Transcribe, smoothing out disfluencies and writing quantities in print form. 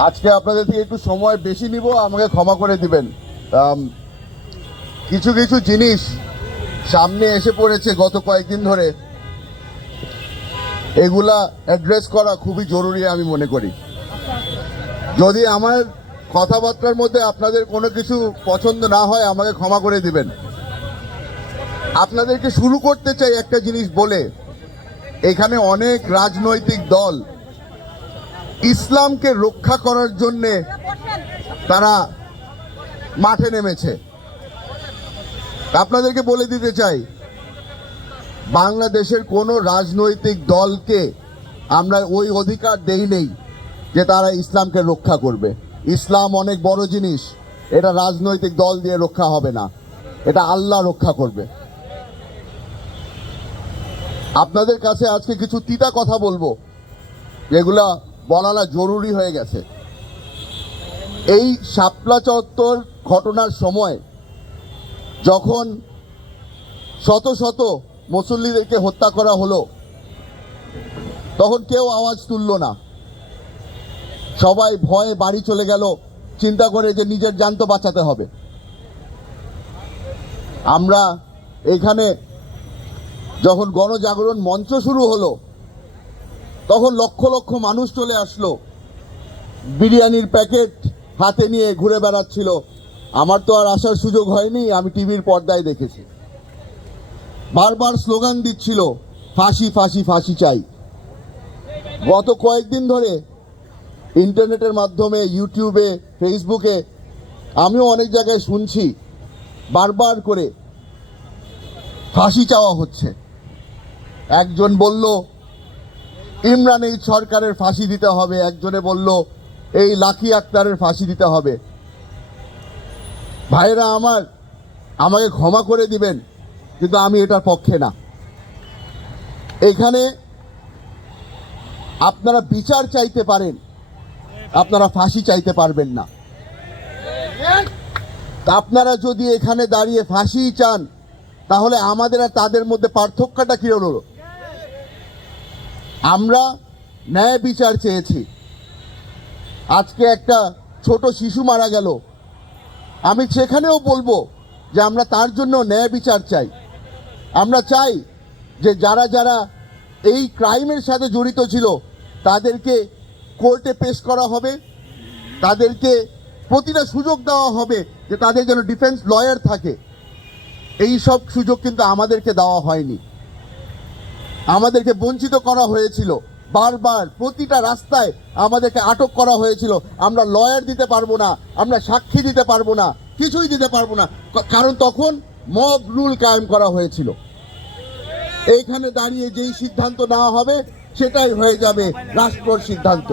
আজকে আপনাদের থেকে একটু সময় বেশি নিব, আমাকে ক্ষমা করে দিবেন। কিছু কিছু জিনিস সামনে এসে পড়েছে গত কয়েকদিন ধরে, এগুলা অ্যাড্রেস করা খুবই জরুরি আমি মনে করি। যদি আমার কথাবার্তার মধ্যে আপনাদের কোনো কিছু পছন্দ না হয় আমাকে ক্ষমা করে দিবেন। আপনাদেরকে শুরু করতে চাই একটা জিনিস বলে, এখানে অনেক রাজনৈতিক দল ইসলামকে রক্ষা করার জন্যে তারা মাঠে নেমেছে। আপনাদেরকে বলে দিতে চাই, বাংলাদেশের কোনো রাজনৈতিক দলকে আমরা ওই অধিকার দেই নেই যে তারা ইসলামকে রক্ষা করবে। ইসলাম অনেক বড় জিনিস, এটা রাজনৈতিক দল দিয়ে রক্ষা হবে না, এটা আল্লাহ রক্ষা করবে। আপনাদের কাছে আজকে কিছু তিতা কথা বলবো, যেগুলা বলাটা জরুরি হয়ে গেছে। এই শাপলা চত্বর ঘটনার সময় যখন শত শত মুসল্লিদেরকে হত্যা করা হলো, তখন কেউ আওয়াজ তুলল না। সবাই ভয়ে বাড়ি চলে গেল, চিন্তা করে যে নিজের জান তো বাঁচাতে হবে। আমরা এখানে যখন গণজাগরণ মঞ্চ শুরু হলো, তখন লক্ষ লক্ষ মানুষ চলে আসলো, বিরিয়ানির প্যাকেট হাতে নিয়ে ঘুরে বেড়াচ্ছিল। আমার তো আর আসার সুযোগ হয়নি, আমি টিভির পর্দায় দেখেছি। বারবার স্লোগান দিচ্ছিল, ফাঁসি ফাঁসি ফাঁসি চাই। গত কয়েকদিন ধরে ইন্টারনেটের মাধ্যমে, ইউটিউবে, ফেসবুকে আমিও অনেক জায়গায় শুনছি বারবার করে ফাঁসি চাওয়া হচ্ছে। একজন বলল ইমরান এই সরকারের ফাঁসি দিতে হবে, একজনে বলল এই লাকি আক্তারের ফাঁসি দিতে হবে। ভাইরা আমার, আমাকে ক্ষমা করে দিবেন, কিন্তু আমি এটার পক্ষে না। এখানে আপনারা বিচার চাইতে পারেন, আপনারা ফাঁসি চাইতে পারবেন না। আপনারা যদি এখানে দাঁড়িয়ে ফাঁসি চান, তাহলে আমাদের আর তাদের মধ্যে পার্থক্যটা কি হলো? আমরা ন্যায় বিচার চেয়েছি। আজকে একটা ছোট শিশু মারা গেল, আমি সেখানেও বলবো যে আমরা তার জন্য ন্যায় বিচার চাই। আমরা চাই যে যারা যারা এই ক্রাইমের সাথে জড়িত ছিল তাদেরকে কোর্টে পেশ করা হবে, তাদেরকে প্রতিটা সুযোগ দেওয়া হবে যে তাদের যেন ডিফেন্স লয়ার থাকে। এই সব সুযোগ কিন্তু আমাদেরকে দেওয়া হয়নি, আমাদেরকে বঞ্চিত করা হয়েছিল। বারবার প্রতিটা রাস্তায় আমাদেরকে আটক করা হয়েছিল। আমরা লয়ার দিতে পারবো না, আমরা সাক্ষী দিতে পারবো না, কিছুই দিতে পারবো না, কারণ তখন মব রুল কায়েম করা হয়েছিল। এইখানে দাঁড়িয়ে যেই সিদ্ধান্ত নেওয়া হবে সেটাই হয়ে যাবে রাষ্ট্রর সিদ্ধান্ত।